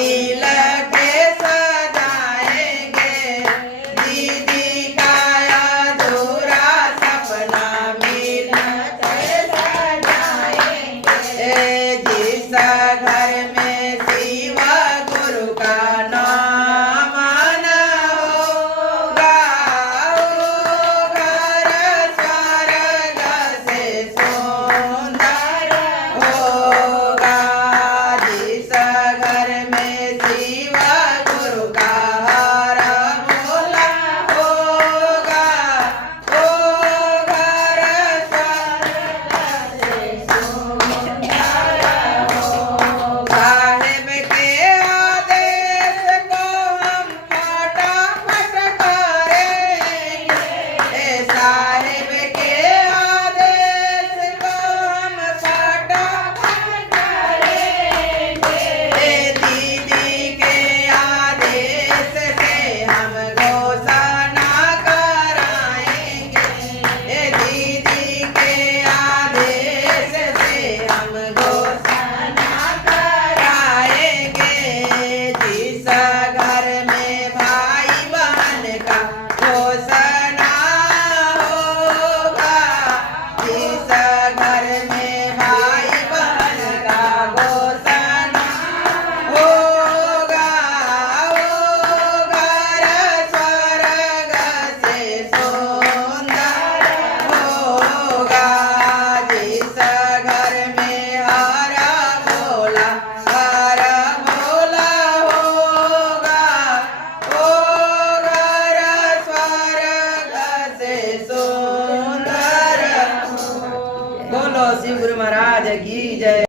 दिल के सजाएंगे, दीदी का अधूरा सपना मिलत सजाएंगे। जिस घर में शिव गुरु का नाम न होगा, वो घर स्वर्ग से सुंदर होगा। जिस घर में शिव गुरु का हर बोला होगा, वो घर स्वर्ग से सुंदर होगा। साहेब के आदेश को हम फटाफट करेंगे, साहेब के आदेश को हम फटाफट करेंगे। दीदी के आदेश से हम घोषणा कराएंगे, दीदी के आदेश से हम घोषणा कराएंगे। जिस घर में भाई बहन का घोषणा होगा, जिस घर में भाई बहन का घोषणा होगा, वो घर स्वर्ग से सुंदर होगा। जिस घर में हर बोला होगा, वो घर स्वर्ग से सुंदर। बोलो शिव गुरु महाराज की जय।